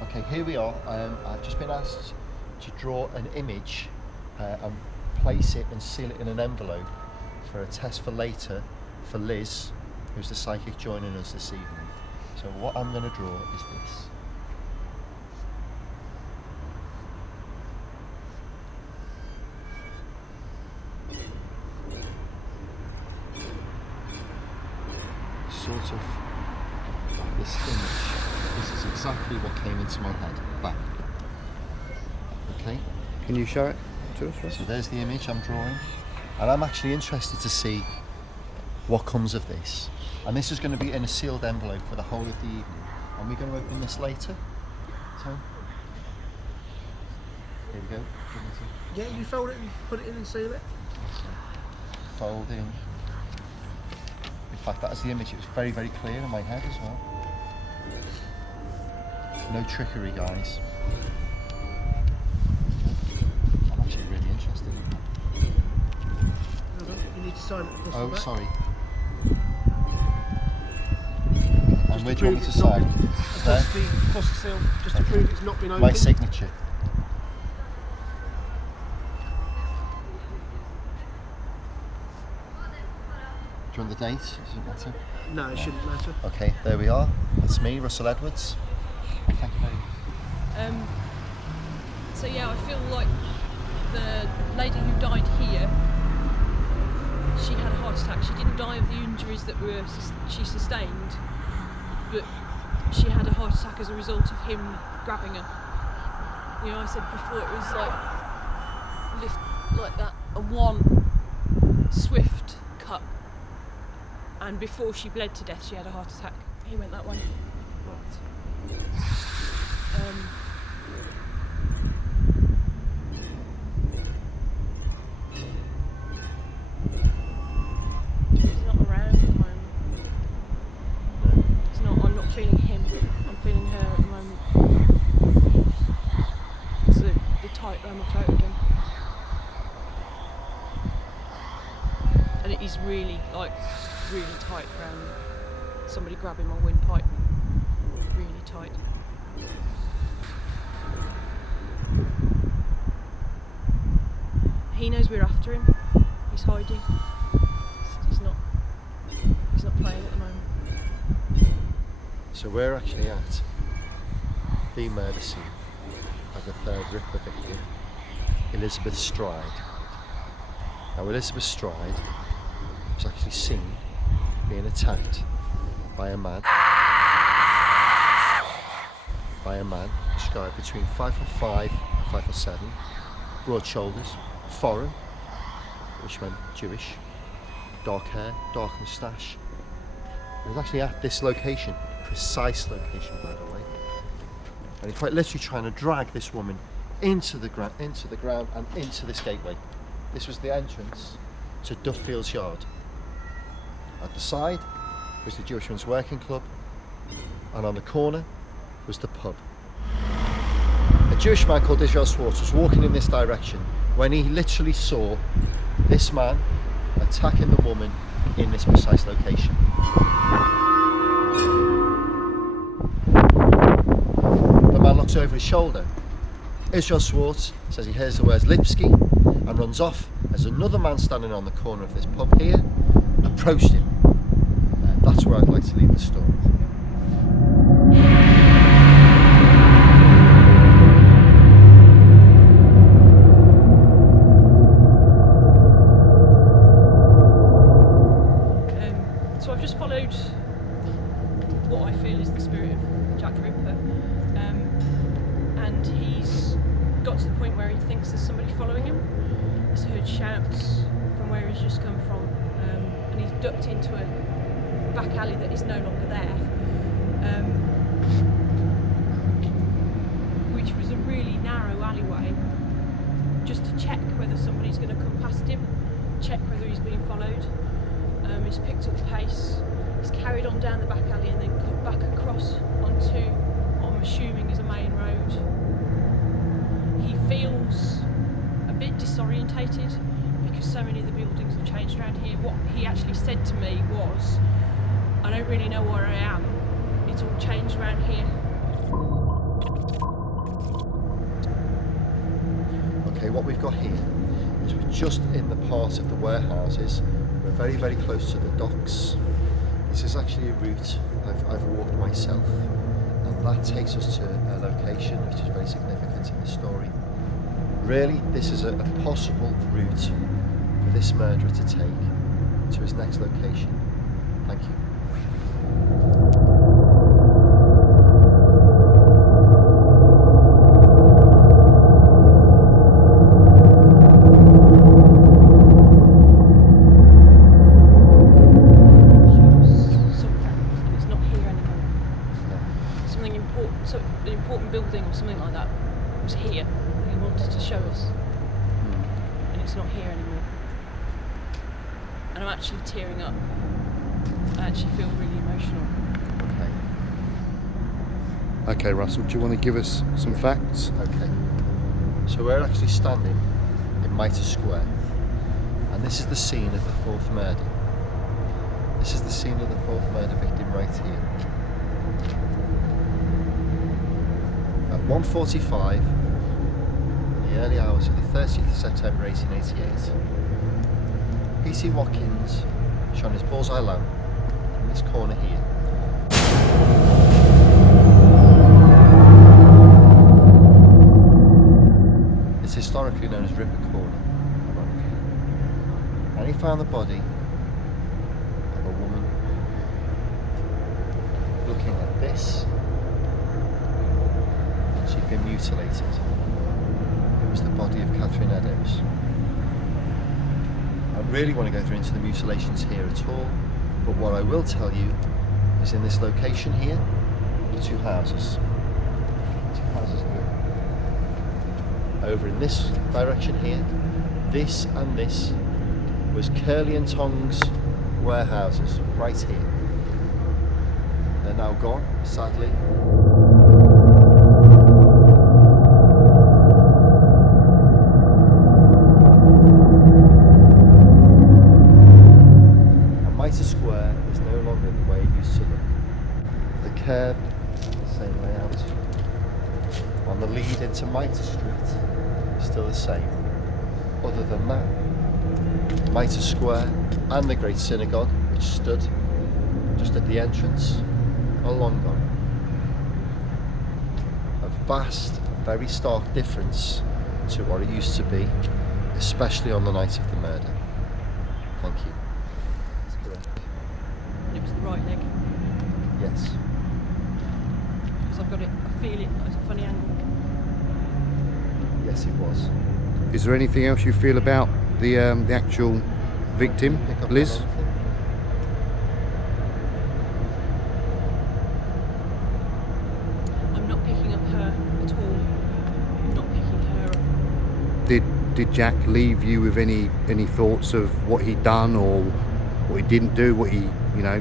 Okay, here we are. I've just been asked to draw an image and place it and seal it in an envelope for a test for later for Liz, who's the psychic joining us this evening. So what I'm going to draw is this. Sort of this image. This is exactly what came into my head. Bang. Okay. Can you show it to us? So there's the image I'm drawing, and I'm actually interested to see what comes of this. And this is going to be in a sealed envelope for the whole of the evening. And we're going to open this later. So here we go. Yeah, you fold it and put it in and seal it. Folding. In fact, that is the image. It was very, very clear in my head as well. No trickery, guys. I'm actually really interested in that. No, you need to sign it across the Oh, back. sorry. And where do you want me to sign? Across the seal, just to prove it's not been opened. My signature. Do you want the date? Does it matter? No, it shouldn't matter. Okay, there we are. That's me, Russell Edwards. Thank you very much. So yeah, I feel like the lady who died here, she had a heart attack. She didn't die of the injuries that she sustained, but she had a heart attack as a result of him grabbing her. You know, I said before it was like lift like that, and one swift cut, and before she bled to death, she had a heart attack. He went that way. He's not around at the moment. He's not. I'm not feeling him. I'm feeling her at the moment. It's the tight around my throat again, and it is really tight around. Somebody grabbing my windpipe. Really tight. He knows we're after him. He's hiding. He's not playing at the moment. So we're actually at the murder scene of the third Ripper victim, Elizabeth Stride. Now Elizabeth Stride was actually seen being attacked by a man described between 5'5" and 5'7", broad shoulders, foreign, which meant Jewish, dark hair, dark moustache. He was actually at this location, precise location by the way, and he's quite literally trying to drag this woman into the ground and into this gateway. This was the entrance to Duffield's Yard. At the side was the Jewish Men's Working Club, and on the corner was the pub. A Jewish man called Israel Swartz was walking in this direction when he literally saw this man attacking the woman in this precise location. The man looks over his shoulder. Israel Swartz says he hears the words Lipsky and runs off as another man standing on the corner of this pub here approached him. That's where I'd like to leave the story. just come from, and he's ducked into a back alley that is no longer there, which was a really narrow alleyway, just to check whether somebody's going to come past him, check whether he's being followed. He's picked up the pace, he's carried on down the back alley and then cut back across onto what I'm assuming is a main road. He feels a bit disorientated because so many of the buildings have changed around here. What he actually said to me was, I don't really know where I am, it's all changed around here. Okay, what we've got here is we're just in the part of the warehouses. We're very, very close to the docks. This is actually a route I've walked myself, and that takes us to a location which is very significant in the story. Really, this is a possible route for this murderer to take to his next location. Thank you. An important building or something like that was here. He wanted to show us, and it's not here anymore. And I'm actually tearing up. I actually feel really emotional. Okay, Russell, do you want to give us some facts? Okay. So we're actually standing in Mitre Square, and this is the scene of the fourth murder. This is the scene of the fourth murder victim right here. At 1:45, in the early hours of the 30th of September 1888, P.C. Watkins shone his bullseye lamp in this corner here. It's historically known as Ripper Corner, ironically. And he found the body of a woman looking like this. She'd been mutilated. It was the body of Catherine Eddowes. I really want to go through into the mutilations here at all, but what I will tell you is in this location here, the two houses. Two houses here. Over in this direction here, this and this was Curly and Tong's warehouses, right here. They're now gone, sadly. Square is no longer the way it used to look. The curb, same layout. On the lead into Mitre Street, still the same. Other than that, Mitre Square and the Great Synagogue, which stood just at the entrance, are long gone. A vast, very stark difference to what it used to be, especially on the night of the murder. Thank you. It was the right leg. Yes. Because I feel it at a funny angle. Yes, it was. Is there anything else you feel about the actual victim, Liz? I'm not picking up her at all. I'm not picking her up. Did Jack leave you with any thoughts of what he'd done or what he didn't do, what he,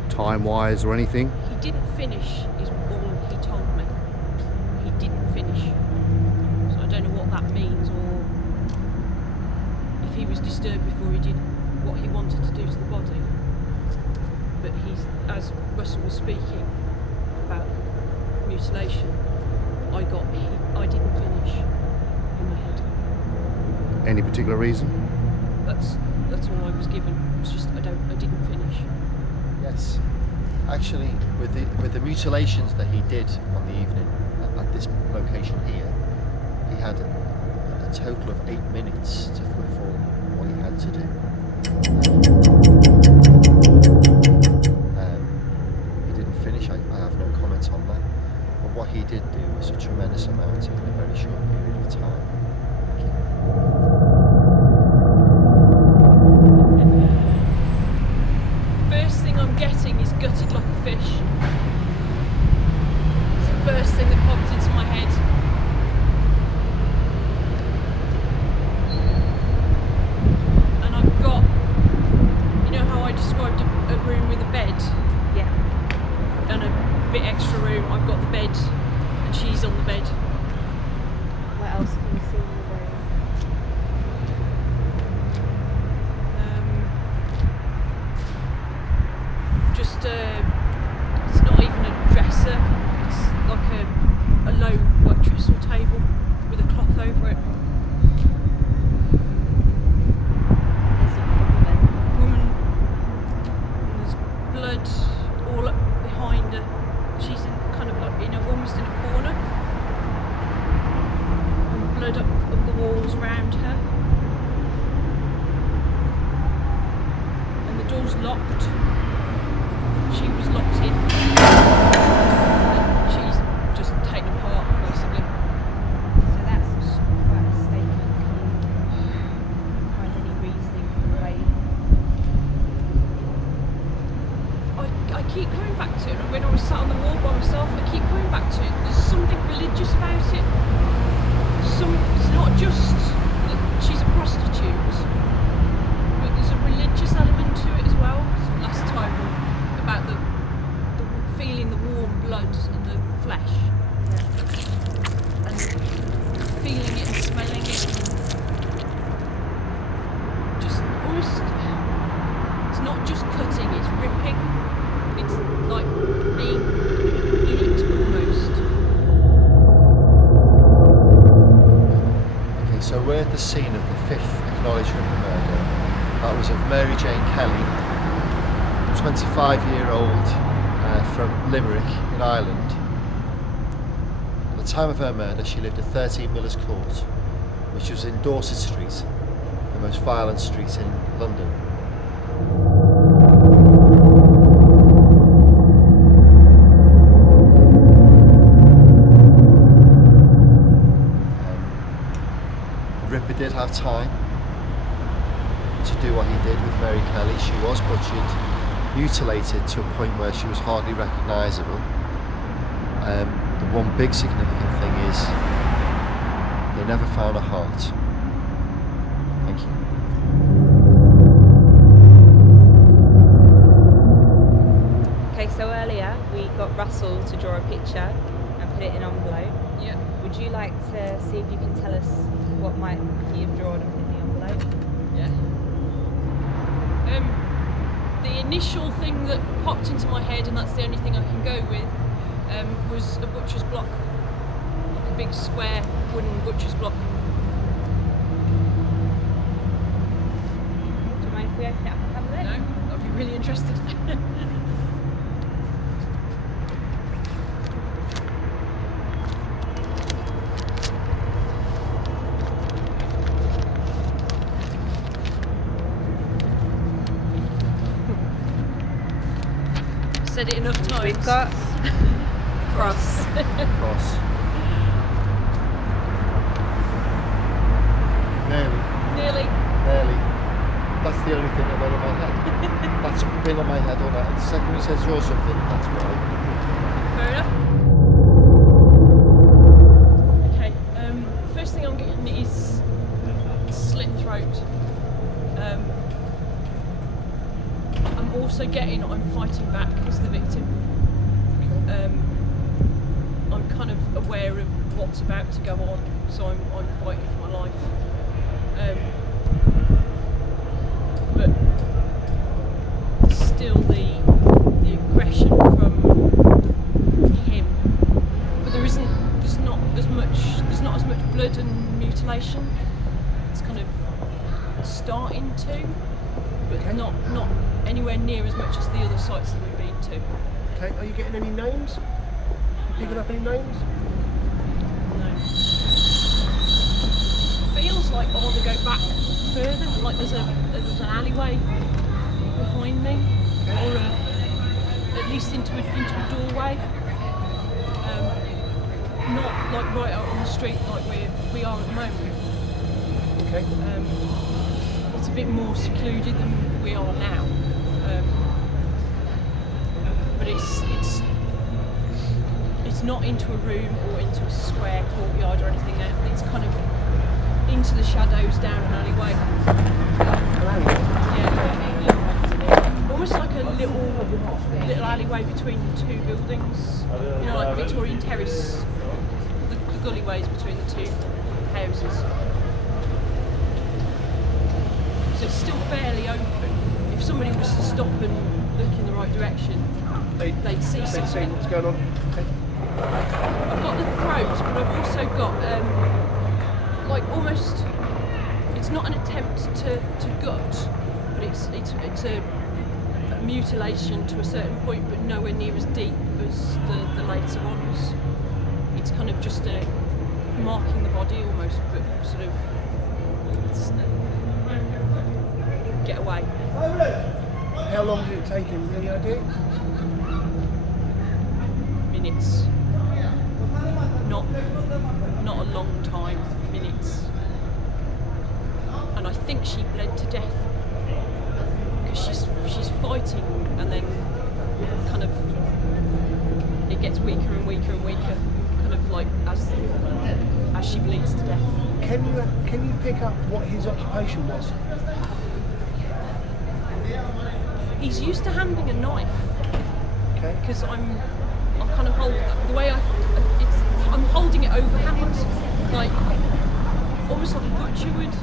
time-wise or anything? He didn't finish is all he told me. He didn't finish. So I don't know what that means, or if he was disturbed before he did what he wanted to do to the body. But as Russell was speaking about mutilation, I didn't finish in my head. Any particular reason? That's all I was given. It's just I didn't finish. Yes. Actually, with the mutilations that he did on the evening at this location here, he had a total of 8 minutes to perform what he had to do. He didn't finish. I have no comment on that. But what he did do was a tremendous amount in a very short period of time. Thank you. back to it. And when I was sat on the wall by myself, I keep coming back to it. There's something religious about it. It's not just that she's a prostitute, but there's a religious element to it as well. Last time about the feeling the warm blood in the flesh, and feeling it and smelling it, and just almost. It's not just cutting; it's ripping. It's like being in it almost. Okay, so we're at the scene of the 5th acknowledgement murder. That was of Mary Jane Kelly, 25-year-old from Limerick in Ireland. At the time of her murder, she lived at 13 Miller's Court, which was in Dorset Street, the most violent street in London. The Ripper did have time to do what he did with Mary Kelly. She was butchered, mutilated to a point where she was hardly recognisable. The one big significant thing is they never found a heart. Thank you. Okay, so earlier we got Russell to draw a picture and put it in envelope. Yeah. Would you like to see if you can tell us what might he have drawn and put in the envelope? Yeah. The initial thing that popped into my head, and that's the only thing I can go with, was a butcher's block, like a big square wooden butcher's block. Do you mind if we open it up and have a look? No, I'd be really interested. Said it enough times. We've got cross. Cross. Nearly. Nearly. Nearly. That's the only thing I've got in my head. That's been on my head all night. The second he says draw something, that's why. Fair enough. Okay, first thing I'm getting is slit throat. I'm also getting I'm fighting back as the victim. I'm kind of aware of what's about to go on, so I'm fighting for my life. But still the aggression from him. But there's not as much blood and mutilation. It's kind of starting to, but not anywhere near as much as the other sites that we've been to. Okay, are you getting any names? You picking up any names? No. Feels like I want to go back further, like there's an alleyway behind me, or at least into a doorway. Not like right out on the street like we are at the moment. Okay. It's a bit more secluded than we are now. But it's not into a room or into a square courtyard or anything. It's kind of into the shadows down an alleyway. Yeah. Almost like a little alleyway between two buildings. You know, like Victorian Terrace, the gullyways between the two houses. So it's still fairly open. If somebody was to stop and look in the right direction, they'd see Let's see something. what's going on. Okay. I've got the throat, but I've also got like almost. It's not an attempt to gut, but it's a mutilation to a certain point, but nowhere near as deep as the later ones. It's kind of just marking the body almost, but sort of get away. How long did it take him? Any idea? Minutes. Not a long time. Minutes. And I think she bled to death because she's fighting and then kind of it gets weaker and weaker and weaker, kind of like as she bleeds to death. Can you pick up what his occupation was? He's used to handling a knife. Okay. Because I'm kind of holding the way I'm holding it overhand, like almost like a butcher would.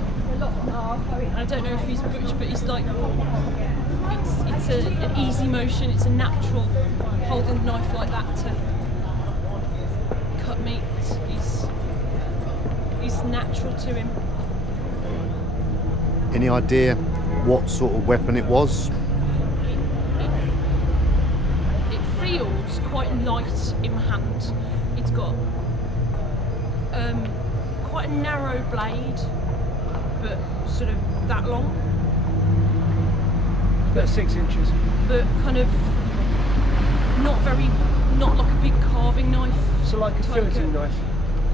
I don't know if he's a butcher, but he's like it's an easy motion. It's a natural holding the knife like that to cut meat. He's natural to him. Any idea what sort of weapon it was? It feels quite light in my hand. It's got quite a narrow blade, but sort of that long. About 6 inches. But kind of not like a big carving knife. So like a filleting knife.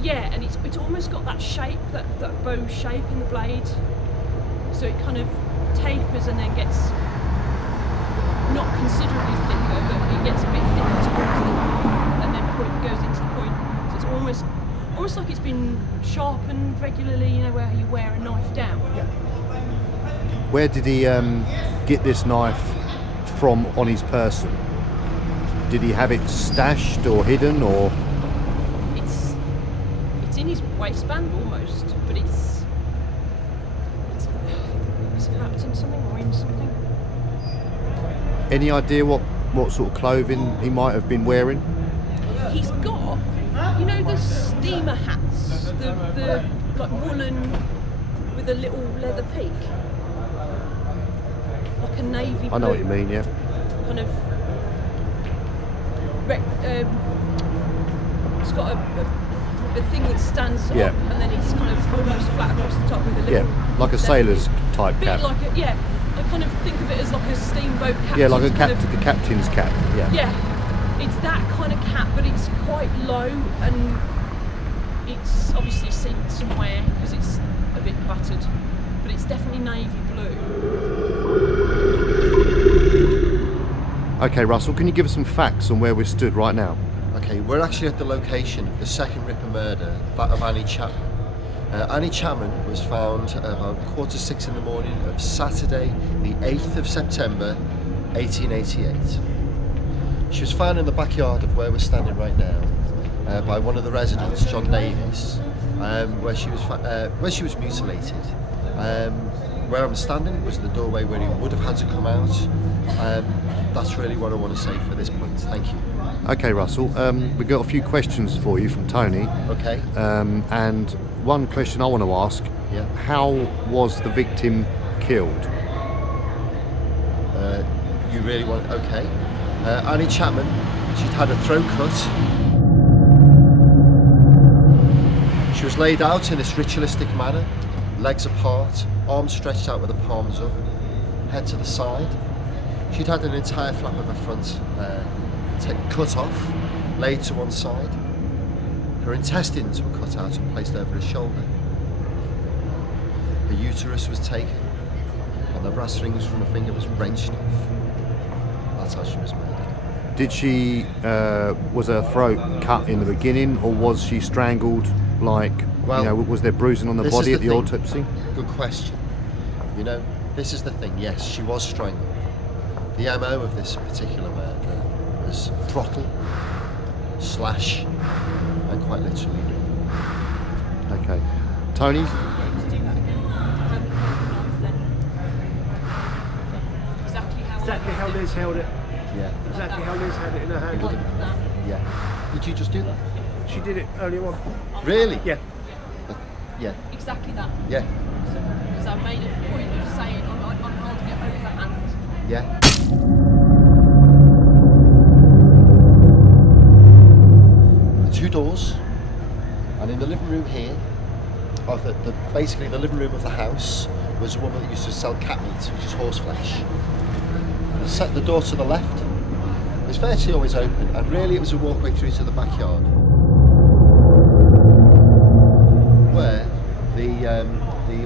Yeah, and it's almost got that shape, that bow shape in the blade. So it kind of tapers and then gets not considerably thicker, but it gets a bit thicker towards the and then goes into the point. So it's almost like it's been sharpened regularly, you know, where you wear a knife down. Yeah. Where did he get this knife from on his person? Did he have it stashed or hidden, or? It's in his waistband almost, but it's wrapped in something or in something. Any idea what sort of clothing he might have been wearing? He's got, you know, the steamer hats, the like woolen with a little leather peak, like a navy blue. I know what you mean, yeah. Kind of. It's got a thing that stands Yeah. up, and then it's kind of almost flat across the top with a little. Yeah, like a leather sailor's peak. type Bit cap. like a, yeah. I kind of think of it as like a steamboat captain. Yeah, like a captain's cap. Yeah. Yeah, it's that kind of cap, but it's quite low, and it's obviously seen somewhere because it's a bit battered, but it's definitely navy blue. Okay, Russell, can you give us some facts on where we're stood right now? Okay, we're actually at the location of the second Ripper murder, that of Annie Chapman. Annie Chapman was found about 6:15 in the morning of Saturday, the 8th of September, 1888. She was found in the backyard of where we're standing right now by one of the residents, John Davis, where she was mutilated. Where I'm standing was the doorway where he would have had to come out. That's really what I want to say for this point. Thank you. Okay, Russell, we've got a few questions for you from Tony. Okay. And one question I want to ask, Yeah. how was the victim killed? You really want... Okay. Annie Chapman, she'd had a throat cut. She was laid out in this ritualistic manner, legs apart, arms stretched out with the palms up, head to the side. She'd had an entire flap of her front cut off, laid to one side. Her intestines were cut out and placed over her shoulder. Her uterus was taken, and the brass rings from her finger was wrenched off. That's how she was murdered. Did she, was her throat cut in the beginning, or was she strangled, like, Well, you know, was there bruising on the this body is at the thing. autopsy? Good question. You know, this is the thing. Yes, she was strangled. The MO of this particular murder was throttle, slash, and quite literally. Okay. Tony? Exactly how Liz held it. Yeah. Exactly how Liz had it in her hand. Yeah. Did you just do that? She did it earlier on. Really? Yeah. Yeah. Exactly that. Yeah. Because I made a point of saying I'm holding it overhand. Yeah. The two doors, and in the living room here, of basically the living room of the house, was a woman that used to sell cat meat, which is horse flesh. The door to the left was virtually always open, and really it was a walkway through to the backyard, where the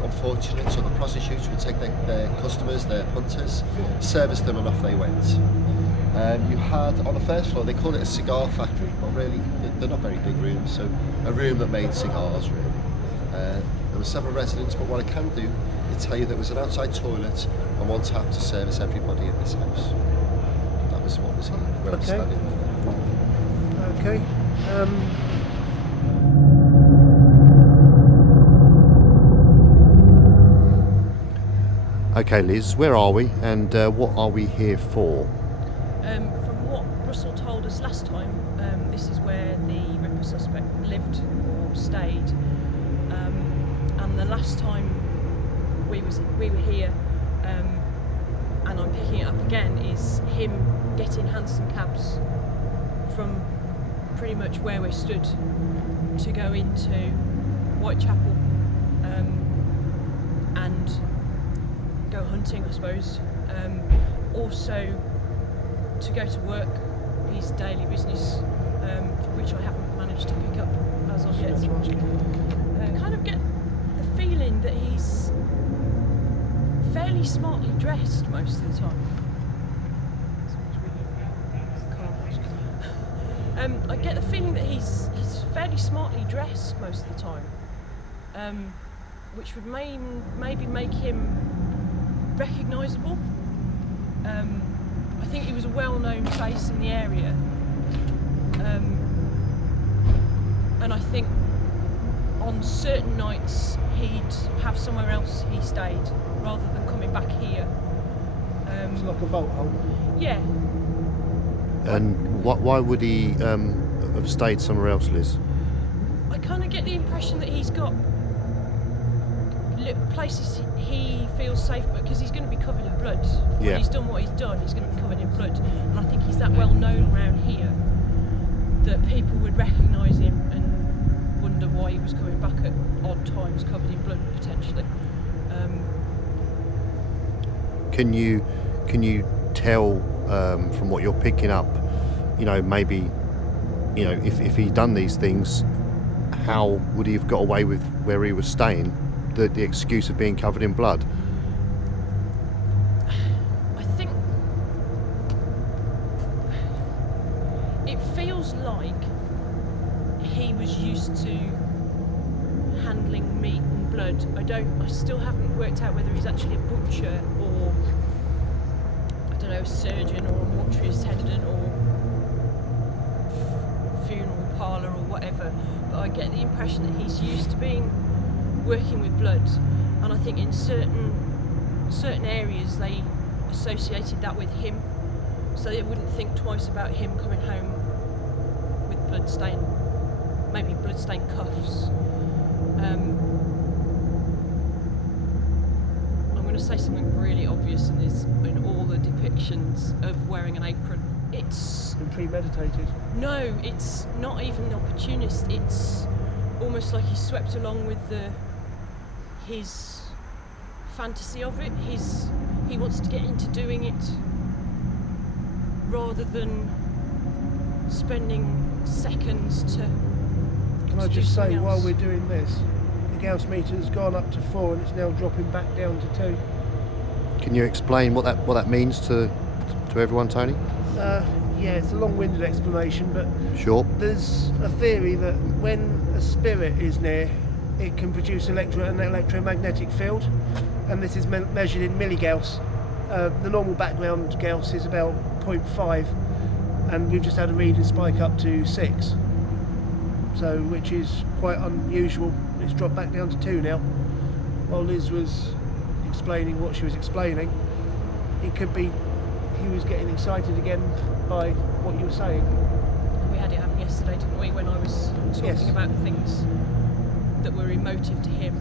unfortunates or the prostitutes would take their customers, their punters, service them, and off they went. You had on the first floor, they call it a cigar factory, but really they're not very big rooms, so a room that made cigars really. There were several residents, but what I can do is tell you there was an outside toilet and one tap to service everybody in this house. That was what was here, where I'm standing. Okay. Okay, Liz, where are we and what are we here for? From what Russell told us last time, this is where the Ripper suspect lived or stayed. And the last time we were here, and I'm picking it up again, is him getting hansom cabs from pretty much where we're stood to go into Whitechapel and go hunting, I suppose. Also to go to work, his daily business, which I haven't managed to pick up as of yet. Kind of get the feeling that he's fairly smartly dressed most of the time. I get the feeling that he's fairly smartly dressed most of the time, which would maybe make him recognisable. I think he was a well-known face in the area, and I think on certain nights he'd have somewhere else he stayed rather than coming back here. It's like a vault hole. Yeah. And why would he have stayed somewhere else, Liz? I kind of get the impression that he's got places he feels safe, because he's going to be covered in blood. Yeah. When he's done what he's done, he's going to be covered in blood. And I think he's that well known around here that people would recognise him and wonder why he was coming back at odd times covered in blood, potentially. Can you tell from what you're picking up, maybe, if he'd done these things, how would he have got away with where he was staying, the excuse of being covered in blood? I think it feels like he was used to handling meat and blood. I still haven't worked out whether he's actually a butcher or, I don't know, a surgeon or a mortuary attendant or funeral parlour or whatever, but I get the impression that he's used to working with blood, and I think in certain areas they associated that with him, so they wouldn't think twice about him coming home with maybe bloodstained cuffs. I'm going to say something really obvious in all the depictions of wearing an apron. It's been premeditated. No, it's not even opportunist. It's almost like he's swept along with his fantasy of it. He wants to get into doing it rather than spending seconds to. Can I just say, while we're doing this, the Gauss meter's gone up to 4 and it's now dropping back down to 2. Can you explain what that means to everyone, Tony? Yeah, it's a long-winded explanation, but Sure. there's a theory that when a spirit is near, it can produce an electromagnetic field, and this is measured in milligauss. The normal background Gauss is about 0.5, and we've just had a reading spike up to 6, so which is quite unusual. It's dropped back down to 2 now. While Liz was explaining what she was explaining, it could be he was getting excited again by what you were saying. We had it happen yesterday, didn't we, when I was talking about things that were emotive to him.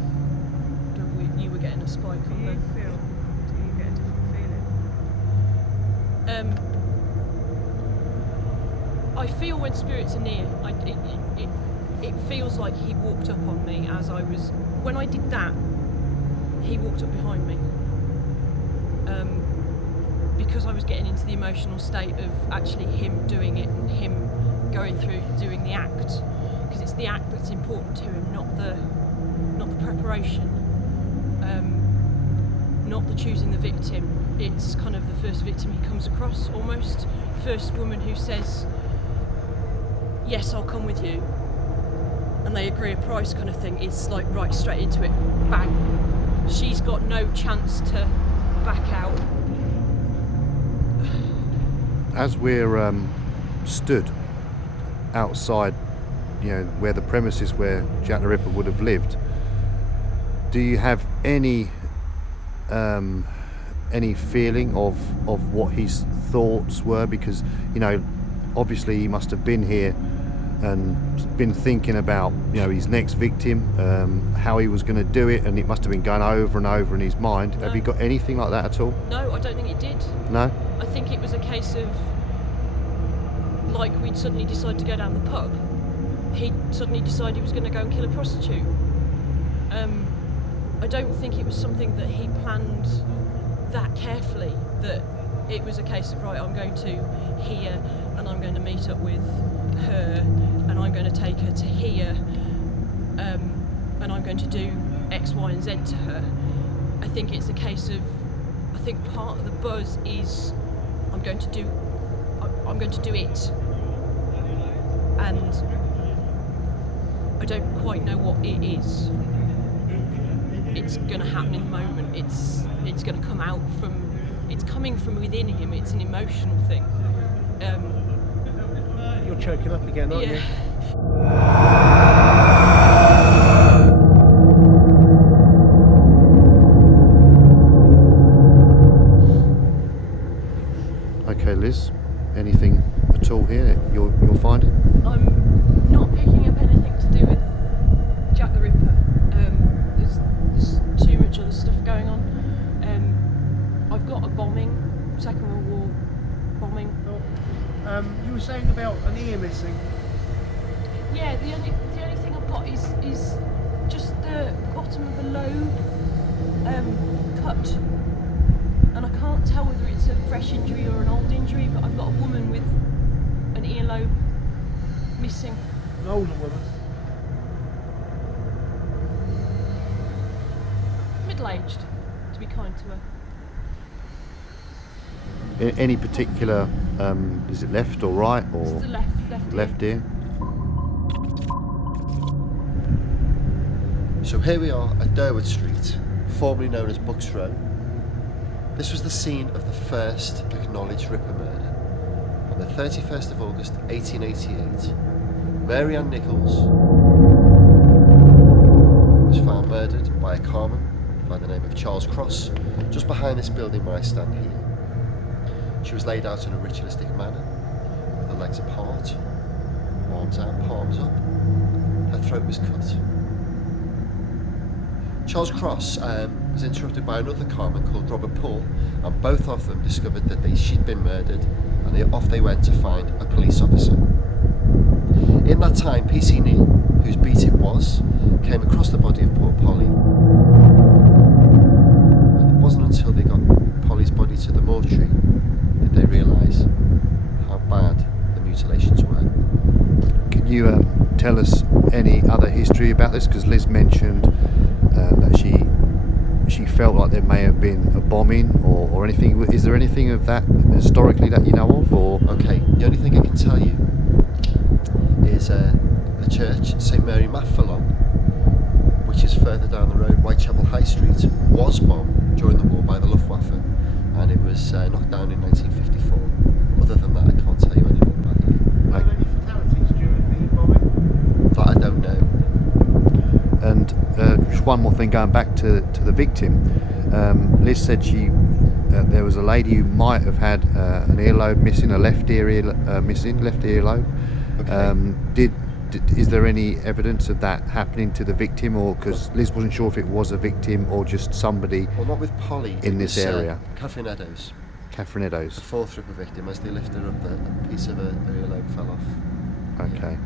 You were getting a spike on them. Do you get a different feeling? I feel when spirits are near. It feels like he walked up on me as I was. When I did that, he walked up behind me. Because I was getting into the emotional state of actually him doing it and him going through doing the act. Because it's the act that's important to him, not the preparation, not not the choosing the victim, it's kind of the first victim he comes across almost. First woman who says, yes, I'll come with you, and they agree a price kind of thing. It's like right straight into it, bang. She's got no chance to back out. As we're stood outside, you know, where the premises where Jack the Ripper would have lived, do you have any feeling of what his thoughts were? Because, you know, obviously he must have been here and been thinking about, you know, his next victim, how he was going to do it, and it must have been going over and over in his mind. No. Have you got anything like that at all? No, I don't think it did. No? I think it was a case of, like, we'd suddenly decided to go down the pub. He suddenly decided he was going to go and kill a prostitute. I don't think it was something that he planned that carefully, that it was a case of, right, I'm going to here and I'm going to meet up with her and I'm going to take her to here and I'm going to do X, Y and Z to her. I think it's a case of, I think part of the buzz is I'm going to do it, and I don't quite know what it is. It's going to happen in the moment. It's going to come out from. It's coming from within him. It's an emotional thing. You're choking up again, aren't you? Okay, Liz, anything at all here you're finding? I'm not picking up anything to do with Jack the Ripper. There's too much other stuff going on. I've got a bombing, Second World War bombing. You were saying about an ear missing. Yeah, the only thing I've got is just the bottom of the lobe cut, and I can't tell whether it's a fresh injury or an old injury. But I've got a woman with an earlobe missing. An older woman. Middle-aged, to be kind to her. Any particular, is it left or right or It's the left ear. left ear? So here we are at Durwood Street, formerly known as Bucks Row. This was the scene of the first acknowledged Ripper murder. On the 31st of August 1888, Mary Ann Nichols was found murdered by a carman by the name of Charles Cross, just behind this building where I stand here. She was laid out in a ritualistic manner, with her legs apart, arms out, palms up. Her throat was cut. Charles Cross was interrupted by another carman called Robert Paul, and both of them discovered that she'd been murdered, and off they went to find a police officer. In that time, PC Neal, whose beat it was, came across the body of poor Polly. And it wasn't until they got Polly's body to the mortuary did they realise how bad the mutilations were. Can you tell us any other history about this? Because Liz mentioned that she felt like there may have been a bombing or anything. Is there anything of that historically that you know of? Or Okay, the only thing I can tell you is the church, St Mary Matfelon, which is further down the road, Whitechapel High Street, was bombed during the war by the Luftwaffe, and it was knocked down in 1954. Other than that, I can't tell you any more about it. Were there any fatalities during the bombing? That I don't know. and just one more thing, going back to the victim. Liz said there was a lady who might have had an earlobe missing, a left earlobe. Okay. Is there any evidence of that happening to the victim, or because Liz wasn't sure if it was a victim or just somebody Well, not with Polly. in this area? Catherine Eddowes, Catherine Eddowes. the fourth Ripper victim, as they lifted her up, a piece of her earlobe fell off. Okay.